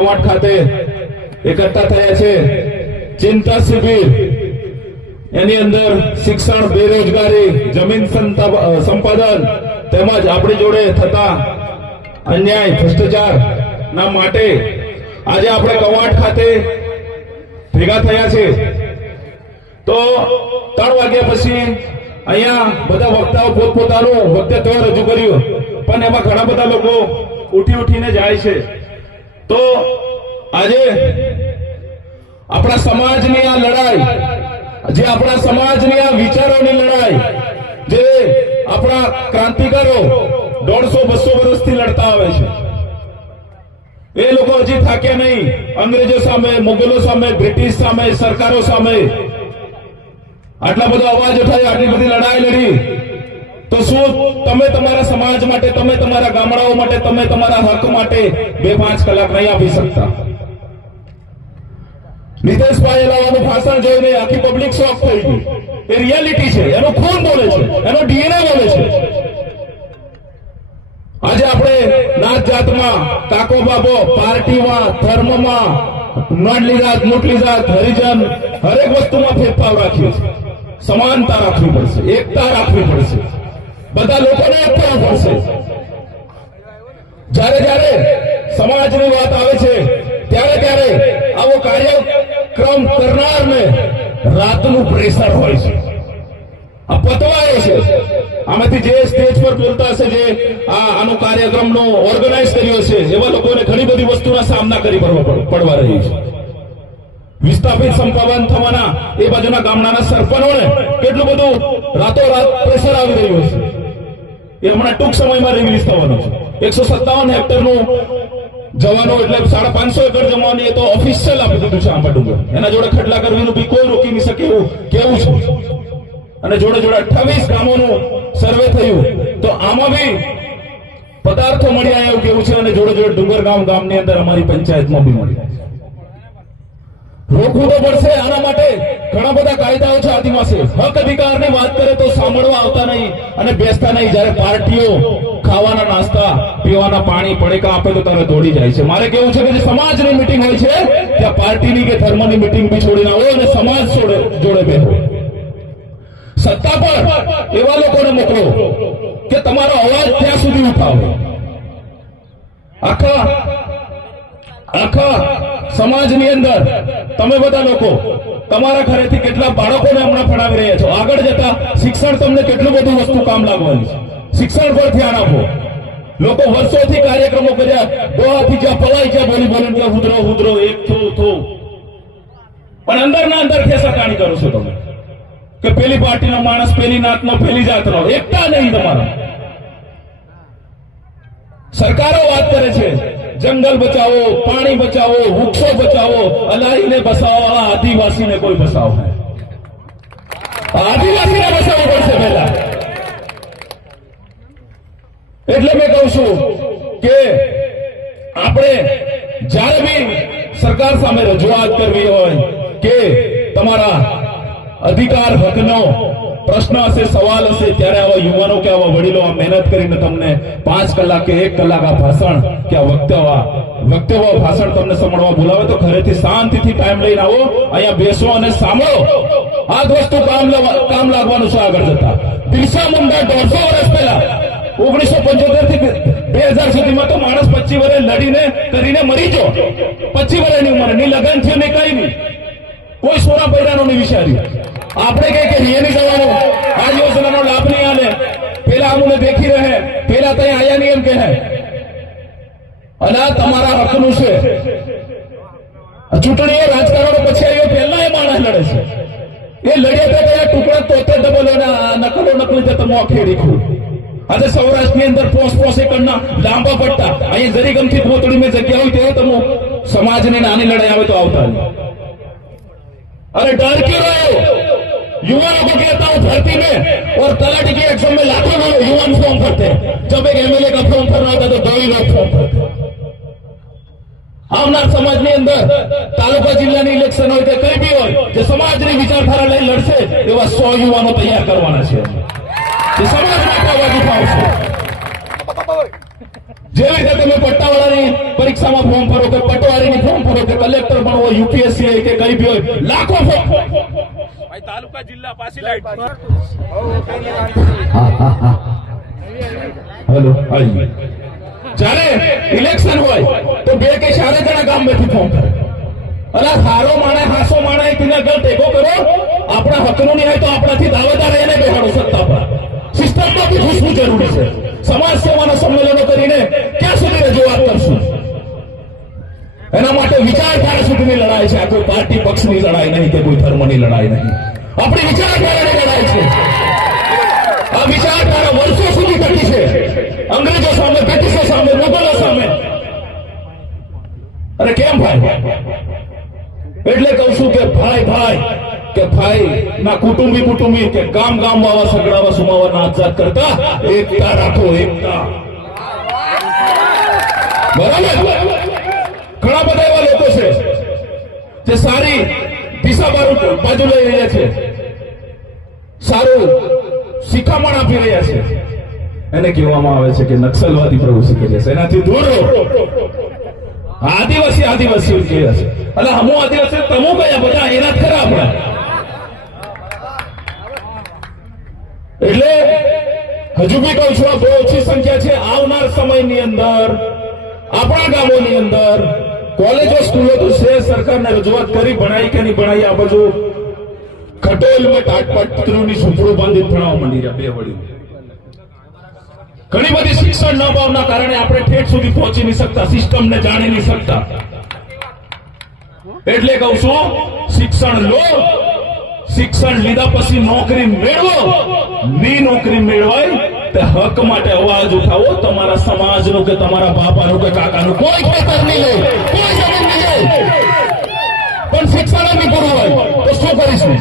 કવાંટ ખાતે એકઠા થયા છે. ચિંતા શિબિર. એની અંદર શિક્ષણ, બેરોજગારી, જમીન સંપાદન તેમજ આપણી જોડે થતા અન્યાય, ભ્રષ્ટાચાર ના માટે આજે આપણે કવાટ ખાતે ભેગા થયા છે. તો ત્રણ વાગ્યા પછી અહીંયા બધા વક્તાઓ પોતપોતાનું વક્તવ્ય રજૂ કર્યું. પણ એમાં ઘણા બધા લોકો ઉઠી ઉઠીને જાય છે. તો આજે આપણા સમાજની આ લડાઈ, જે આપણા સમાજની આ વિચારોની લડાઈ, જે આપણા ક્રાંતિકારો દોઢસો, બસો વર્ષથી લડતા આવે છે. એ લોકો હજી થાક્યા નહીં. અંગ્રેજો સામે, મુગલો સામે, બ્રિટિશ સામે, સરકારો સામે. આટલા બધા અવાજ ઉઠાવી આટલી બધી લડાઈ લડી. તો શું તમે તમારા સમાજ માટે, તમે તમારા ગામડાઓ માટે, તમે તમારા હક માટે બે પાંચ કલાક નહીં આપી શકતા? નીતેશભાઈ લાવવાનું ભાષણ જોઈને આખી પબ્લિક શોક થઈ ગઈ. એ રિયાલિટી છે, એનો ખૂન બોલે છે, એનો ડીએનએ બોલે છે. આજે આપણે નાત જાતમાં કાકો બાબો પાર્ટીમાં, ધર્મમાં નડલી જાત મોટલી જાત હરિજન, હરેક વસ્તુમાં ભેદભાવ રાખ્યો છે. સમાનતા રાખવી પડશે, એકતા રાખવી પડશે. બધા લોકોને આપવા પડશે. જ્યારે જ્યારે સમાજની વાત આવે છે, ત્યારે ત્યારે આવો કાર્યક્રમ કરનારને રાતનું પ્રેશર હોય છે. આ પતવાય છે. આમાંથી જે સ્ટેજ પર બોલતા હશે, જે આ આનો કાર્યક્રમનો ઓર્ગેનાઇઝ કર્યો છે, એવા લોકોને ઘણી બધી વસ્તુના સામના કરી પડવા રહી છે. વિસ્થાપિત સંપાદન થવાના એ બાજુના ગામડાના સરપંચોને કેટલું બધું રાતોરાત પ્રેશર આવી રહ્યું છે. એ હમણાં ટૂંક સમયમાં રિલીઝ થવાનો છે. એકસો સત્તાવન હેક્ટરનું જવાનો એટલે સાડા પાંચસો એકર જમવાની એ તો ઓફિશિયલ આપી દીધું છે આંબા ડુંગર. એના જોડે ખટલા કરવાનું બી કોઈ રોકી નહીં શકે એવું કેવું છે? અને જોડે જોડે અઠાવીસ ગામોનું સર્વે થયું. તો આમાં બી પદાર્થો મળી આવ્યા એવું કેવું છે? અને જોડે જોડે ડુંગર ગામ ગામની અંદર અમારી પંચાયતમાં બી મળી. રોકવું તો પડશે આના માટે. ઘણા બધા કાયદાઓ છે આદિવાસી. હક અધિકારની વાત કરે તો સાંભળવા આવતા નહીં અને બેસતા નહીં. જ્યારે પાર્ટીઓ ખાવાના નાસ્તા, પીવાના પાણી, પડેકા આપે તો તારે દોડી જાય છે. મારે કેવું છે કે જે સમાજની મિટિંગ હોય છે, ત્યાં પાર્ટીની કે ધર્મની મિટિંગ બી છોડીને આવો અને સમાજ જોડે બેહો. સત્તા પર એવા લોકોને મોકલો કે તમારો અવાજ ત્યાં સુધી ઉઠાવો. આખા આખા સમાજની અંદર તમે બધા લોકો તમારા ઘરેથી કેટલા બાળકોને હમણાં ભણાવી રહ્યા છો? આગળ જતા શિક્ષણ તમને કેટલું બધું વસ્તુ કામ લાગવાનું છે? શિક્ષણ પર ધ્યાન આપો લોકો વર્ષોથી કાર્યક્રમો કર્યા. ગોવાથી જ્યાં પલાઈ જ્યાં બોલી બોલી ત્યાં હુદરો હુદરો એક થો થો. પણ અંદર ના અંદર ખેસરકાણી કરો છો તમે. કે પેલી પાર્ટીનો માણસ પેલી નાતનો, પેલી જાતનો. એકતા નહીં તમારા. સરકારો વાત કરે છે. જંગલ બચાવો, પાણી બચાવો, વૃક્ષો બચાવો, અલાહીને બસાવવા આદિવાસીને કોઈ બસાવો. આદિવાસીને બસાવવું પડશે પહેલા એટલે મેં કહું છું કે આપણે જ્યારે બી સરકાર સામે રજૂઆત કરવી હોય કે તમારા અધિકાર હકનો પ્રશ્ન હશે, સવાલ હશે, ત્યારે આવા યુવાનો કે આવા વડીલો આ મહેનત કરીને તમને પાંચ કલાક કે એક કલાક આ ભાષણ કે આ વક્તવા વક્તવ્ય ભાષણ તમને સાંભળવા બોલાવે તો ઘરેથી શાંતિથી ટાઈમ લઈને આવો, અહીંયા બેસો અને સાંભળો. આ જ વસ્તુ કામ કામ લાગવાનું છે આગળ જતા. બિરસા મુંડા દોઢસો વર્ષ પહેલા, ઓગણીસો પંચોતેરથી બે હજાર સુધીમાં તો માણસ પચીસ વર્ષ લડીને, કરીને મરી જો પચીસ વર્ષની ઉંમર, ની લગન થયું નહીં કઈ નહીં. કોઈ સોના પૈરાનો નહીં વિચાર્યું. આપણે કઈ કે નિયમિત જવાનું આ યોજનાનો લાભ નહીં આને પેલા અમને દેખી રહે. પેલા ત્યાં આયા નહીં એમ અને આ તમારા હકનું છે. ચૂંટણી એ રાજકારણ પછી આવ્યો, પહેલા એ માણસ લડે છે. એ લડે તો કયા ટુકડા તોતેર ડબલો નકલો નકલી જતા મોખે રીખું. આજે સૌરાષ્ટ્રની અંદર પોસ પોસે કરના લાંબા પડતા. અહીંયા જરી ગમથી પોતળીમાં જગ્યા હોય ત્યારે તમે સમાજની નાની લડાઈ આવે તો આવતા અરે ડર કેવો આવ્યો युवाओं को कहता हूं भर्ती में और तलाटी की एग्जाम में लाखों लोग युवान फॉर्म भरते हैं जब एक एमएलए का फॉर्म भरना होता है तो दो ही लोग फॉर्म भरते हैं આવનાર સમાજની અંદર તાલુકા જિલ્લાની ઇલેક્શન હોય કે કઈ બી હોય જે સમાજની વિચારધારા લઈ લડશે એવા સો યુવાનો તૈયાર કરવાના છે જે સમાજ માટે અવાજ ઉઠાવશે જેવી રીતે તમે પટ્ટાવાળાની પરીક્ષામાં ફોર્મ ભરો કે પટવારીની ફોર્મ ભરો કે કલેક્ટર બનવો યુપીએસસી હોય કે કઈ બી હોય લાખો ફોર્મ તાલુકા જિલ્લા પાસે લાઈટ હેલો જ્યારે ઇલેક્શન હોય તો બે કે ચારે જણા ગામ બેઠી ફોન કરે. અલા સારો માણે હાસો માણે તેને ગલ ટેકો કરો. આપણા હકનું નહીં હોય તો આપણાથી દાવેદાર એને બેહાડો સત્તા પર. સિસ્ટમમાં બી ઘૂસવું જરૂરી છે. સમાજ સેવાના સંમેલનો કરીને ક્યાં સુધી રજૂઆત કરશું? એના માટે વિચારધારા સુધીની લડાઈ છે. આ કોઈ પાર્ટી પક્ષની લડાઈ નહીં કે કોઈ ધર્મની લડાઈ નહીં. આપણી વિચારધારાની લડાઈ છે. આ વિચારધારા વર્ષો સુધી ટકી છે. અંગ્રેજો સામે, બ્રિટિશો સામે, મુગલો સામે. અરે કેમ ભાઈ? એટલે કહું છું કે ભાઈ ભાઈ, કે ભાઈ, ના કુટુંબી કુટુંબી કે ગામ ગામ વાવા સગડાવા સુમાવા નાત જાત કરતા એકતા રાખો, એકતા. બરાબર? ઘણા બધા એવા લોકો છે જે સારી દિશા બાજુ લઈ રહ્યા છે. સારું શિખામણ આપી રહ્યા છે. એને કહેવામાં આવે છે કે નક્સલવાદી પ્રવૃત્તિ કરી છે. એનાથી દૂર આદિવાસી આદિવાસી કહે છે. એટલે હમુ આદિવાસી તમો કયા બધા એના ખરા આપણા. એટલે હજુ બી કહું છું, આ બહુ ઓછી સંખ્યા છે. આવનાર સમયની અંદર, આપણા ગામોની અંદર કોલેજો સ્કૂલો છે, સરકારને રજૂઆત કરી ભણાઈ કે નહીં ભણાઈ આ બાજુ ખટોલમાં ટાટપત્રોની ઝૂંપડું બાંધી ભણાવવા માંડી રહ્યા, બે વળી ઘણી બધી શિક્ષણ ન ભાવના કારણે આપણે ઠેઠ સુધી પહોંચી નહીં શકતા, સિસ્ટમને જાણી નહીં શકતા. એટલે કહું છું, શિક્ષણ લો, શિક્ષણ લીધા પછી નોકરી મેળવો ની નોકરી મેળવાય તે હક માટે અવાજ ઉઠાવો. તમારા સમાજનું કે તમારા બાપાનું કે કાકાનું કોઈ ખેતર નહીં લે કોઈ જમીન નહીં લે પણ શિક્ષણ નહીં પૂરું હોય તો શું કરીશું?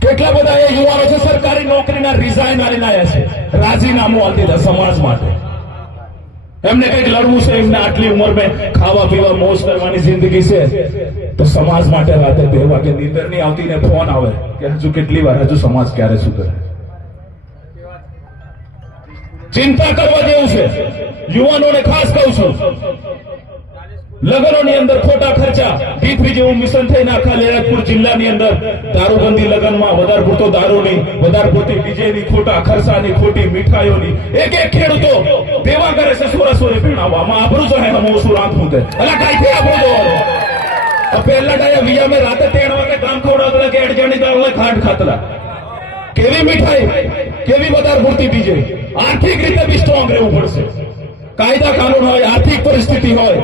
કેટલા બધા એ યુવાનો છે સરકારી નોકરીના રિઝાઇન આવીને આવ્યા છે. રાજીનામું આપી દે સમાજ માટે. એમને કંઈક લડવું છે એમને આટલી ઉંમરમાં ખાવા પીવા મોજ કરવાની જિંદગી છે. તો સમાજ માટે રાતે બે વાગે નીંદર નહીં આવતી ને ફોન આવે કે હજુ કેટલી વાર હજુ સમાજ ક્યારે સુધરે? ચિંતા કરવા જેવું છે. યુવાનોને ખાસ કહું છું. લગ્નોની અંદર ખોટા ખર્ચા ડીથ્રી જેવું મિશન થઈને આખા લેરાજપુર જિલ્લાની અંદર દારૂબંધી લગ્નમાં વધારે પૂરતો દારૂની વધારે પૂરતી ડીજેની ખોટા ખર્ચાની, ખોટી મીઠાઈઓની, એક એક ખેડૂતો દેવા કરે છે સોરા સોરે પીણાવવામાં આબરૂ છે હે શું રાત મૂકે અલા, કાંઈથી આપણું જોવાનું? પહેલા ડાયા વિયા મેં રાતે ત્રણ વાગે કામ ખવડાવતા કે અડજાણી દાળ ખાંડ ખાતલા. કેવી મીઠાઈ, કેવી વધારે પૂરતી ડીજે આર્થિક રીતે બી સ્ટ્રોંગ રહેવું પડશે. કાયદા કાનૂન હોય, આર્થિક પરિસ્થિતિ હોય,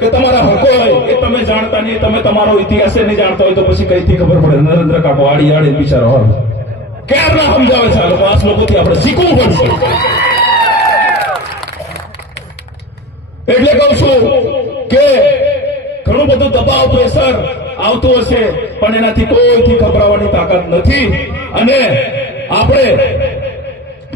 કે તમારા હકો હોય, એ તમે જાણતા નહીં, તમે તમારો ઇતિહાસ નહીં જાણતા હોય, તો પછી કઈથી ખબર પડે? નરેન્દ્ર કાકો આડી આડી બિચારો હોય. ક્યારના સમજાવે છે આ લોકો? આ લોકોથી આપણે શીખવું પડશે. એટલે કહું છું કે ઘણું બધું દબાવ પ્રેશર આવતું હશે, પણ એનાથી કોઈથી ગભરાવાની તાકાત નથી. અને આપણે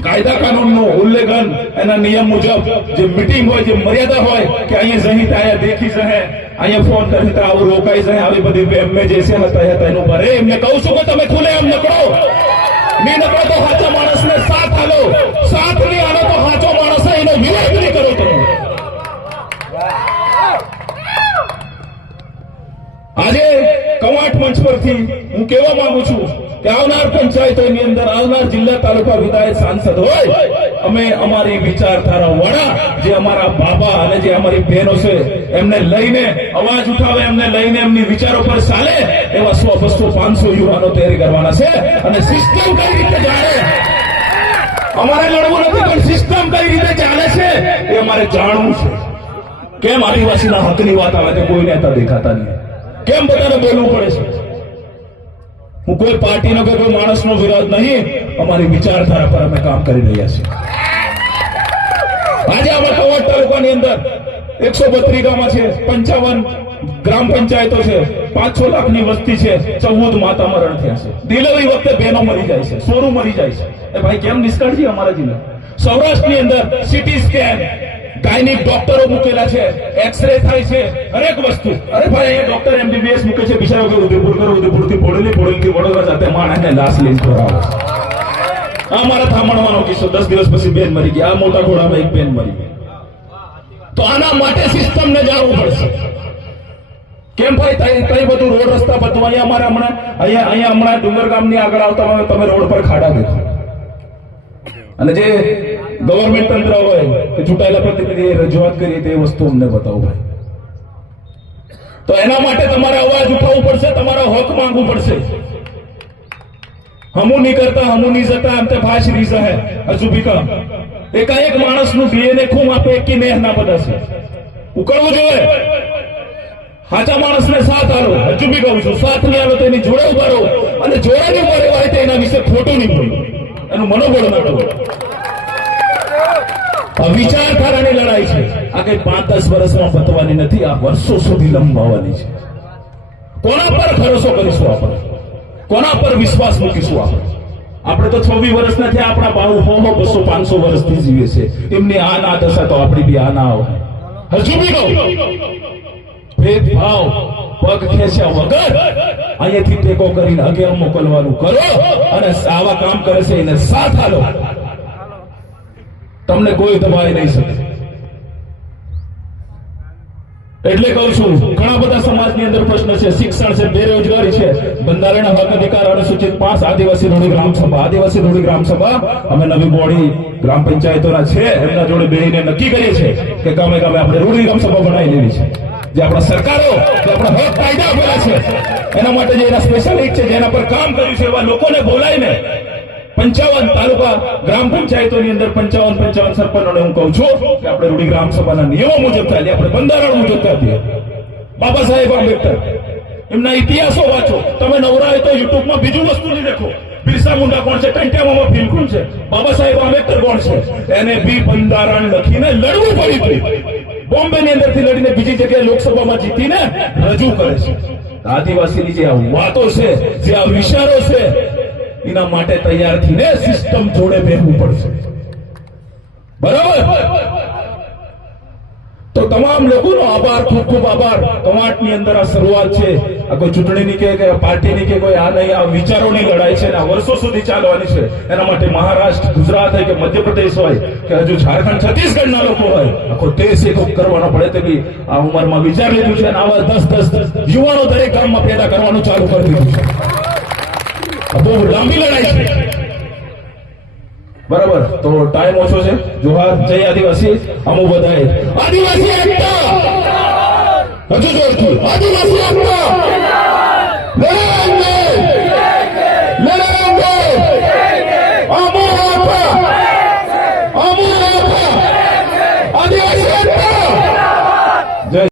કાયદા કાનૂનનું ઉલ્લંઘન એના નિયમ મુજબ જે મીટિંગ હોય, જે મર્યાદા હોય કે અહીંયા જઈ ત્યાં દેખી જશે અહીંયા ફોન કરી આવું રોકાઈ જાય આવી બધી એમને જે છે ને તહે તેનું ભરે. એમને કહું છું કે તમે ખુલે એમ નકળો. નહીં નકળો તો સાચા માણસને સાથ આલો સાથ નહીં આલો તો સાચો માણસ એનો વિરોધ નહીં કરો તમે. આજે કવાટ મંચ પરથી હું કહેવા માંગુ છું આવનાર પંચાયતોની અંદર આવનાર જિલ્લા તાલુકા વિધાયક સાંસદ હોય, અમે અમારી વિચારધારા વાળા જે અમારા બાબા અને જે અમારી બહેનો છે, એમને લઈને અવાજ ઉઠાવે, એમને લઈને એમની વિચારો પર ચાલે, એવા સો બસો પાંચસો યુવાનો તૈયારી કરવાના છે અને સિસ્ટમ કઈ રીતે જાણે અમારે લડવું નથી, પણ સિસ્ટમ કઈ રીતે ચાલે છે એ અમારે જાણવું છે. કેમ આદિવાસીના હકની વાત આવે તો કોઈ નેતા દેખાતા નહીં. કેમ બધાને બોલવું પડે છે? હું કોઈ પાર્ટીનો કે કોઈ માણસનો વિરોધ નહીં. અમારી વિચારધારા પર અમે કામ કરી રહ્યા છીએ. આજે અમારા કવાડ તાલુકાની અંદર એકસો ગામમાં છે, પંચાવન ગ્રામ પંચાયતો છે, પાંચ છ લાખની વસ્તી છે, ચૌદ માતા મરણ થયા છે. ડિલિવરી વખતે બહેનો મરી જાય છે, સોરું મરી જાય છે. એ ભાઈ કેમ નિષ્કાળજી અમારા જિલ્લા? સૌરાષ્ટ્રની અંદર સિટી સ્કેન ગાયનિક ડોક્ટરો મૂકેલા છે એક્સરે થાય છે, હરેક વસ્તુ. અરે ભાઈ, અહીંયા ડોક્ટર એમબીબીએસ મૂકે છે બિચારો કે ઉદયપુર કરો ઉદયપુરથી બોડેલી બોડેલી થી વડોદરા જાતે માણસને લાશ લઈને ખવડાવે આ મારા થામણવાનો કિસ્સો. દસ દિવસ પછી બેન મરી ગઈ આ મોટા ઘોડામાં એક બેન મરી ગઈ. તો આના માટે સિસ્ટમને જાણવું પડશે. કેમ ભાઈ, તઈ બધું રોડ રસ્તા બધું અહીંયા અમારે હમણાં અહીંયા અહીંયા હમણાં ડુંગર ગામની આગળ આવતા તમે રોડ પર ખાડા દેખો. અને જે ગવર્મેન્ટ તંત્ર હોય, કે ચૂંટાયેલા પ્રતિનિધિ રજૂઆત કરી તે વસ્તુ અમને બતાવો ભાઈ. તો એના માટે તમારે અવાજ ઉઠાવવું પડશે, તમારો હક માંગવું પડશે. હમું નહીં કરતા, હમું નહીં જતા, એમ તે ભાષ રીઝ હે કામ. એકાએક માણસનું ડીએનએ ખૂમ આપે, એકી મેહ ના બદલશે ઉકળવું જોઈએ. સાચા માણસને સાથ આલો. હજુ બી કહું છું, સાથ નહીં આલો તો એની જોડે ઊભા રહો. અને જોડે નહીં ઊભા રહેવાય તો એના વિશે ખોટું નહીં બોલો. એનું મનોબળ મળતું વિચારધારાની લડાઈ છે. આ કઈ પાંચ દસ વર્ષમાં પતવાની નથી, આ વર્ષો સુધી લંબાવાની છે. કોના પર ભરોસો કરીશું આપણે? કોના પર વિશ્વાસ મૂકીશું આપણે? આપણે તો છવ્વીસ વર્ષના નથી, આપણા બાળુ હો હો બસો પાંચસો વર્ષથી જીવે છે. એમની આ ના દશા તો આપણી બી આ ના આવે હજુ બી ભેદભાવ. પગ ખેંચ્યા વગર અહીંયાથી ટેકો કરીને અગિયાર મોકલવાનું કરો અને આવા કામ કરે છે એને સાથ આલો તમને કોઈ દબાઈ નહીં શકે. એટલે કહું છું, ઘણા બધા સમાજની અંદર પ્રશ્ન છે, શિક્ષણ છે, બેરોજગારી છે. બંધારણ હક અધિકાર અનુસૂચિત પાંચ આદિવાસી રૂઢી ગ્રામ સભા આદિવાસી રૂઢી ગ્રામ સભા અમે નવી બોડી ગ્રામ પંચાયતોના છે, એમના જોડે બેહીને નક્કી કરીએ છીએ કે ગામે ગામે આપણે રૂઢી ગ્રામ સભા બનાવી લેવી છે. જે આપણા સરકારો, જે આપણા હક કાયદા આપેલા છે, એના માટે જે એના સ્પેશિયાલિસ્ટ છે જેના પર કામ કર્યું છે, એવા લોકોને બોલાવીને પંચાવન તાલુકા ગ્રામ પંચાયતોની અંદર પંચાવન પંચાવન સરપંચોને હું કહું છું કે આપણે રૂડી ગ્રામ સભાના નિયમો મુજબ ચાલીએ આપણે બંધારણ મુજબ ચાલીએ બાબા સાહેબ આંબેડકર, એમના ઇતિહાસો વાંચો. તમે નવરા હોય તો યુટ્યુબમાં બીજું વસ્તુ નહીં દેખો. બિરસા મુંડા કોણ છે? ભીમ કોણ છે? બાબા સાહેબ આંબેડકર કોણ છે? એને બી બંધારણ લખીને લડવું પડ્યું બોમ્બે ની અંદરથી લડીને બીજી જગ્યાએ લોકસભામાં જીતીને રજૂ કરે છે. આદિવાસીની જે આ વાતો છે, જે આ વિચારો છે, એના માટે તૈયાર થઈને સિસ્ટમ જોડે બેહવું પડશે. બરાબર? તમામ લોકોનો આભાર, ખૂબ ખૂબ આભાર. કવાંટની અંદર આ શરૂઆત છે. આ કોઈ ચૂંટણીની કે પાર્ટીની કે કોઈ આ નહીં, આ વિચારોની લડાઈ છે આ વર્ષો સુધી ચાલવાની છે. એના માટે મહારાષ્ટ્ર, ગુજરાત હોય કે મધ્યપ્રદેશ હોય કે હજુ ઝારખંડ, છત્તીસગઢના લોકો હોય, આખો દેશ એક કરવાનો પડે તે બી આ ઉંમરમાં વિચાર લીધું છે અને આવા દસ દસ યુવાનો દરેક ગામમાં પેદા કરવાનું ચાલુ કરી દીધું છે. બહુ લાંબી લડાઈ છે. બરાબર? તો ટાઈમ ઓછો છે. જોહાર, જય આદિવાસી. અમુ બધાએ. આદિવાસી એકતા! હજુ જોરથી. આદિવાસી એકતા!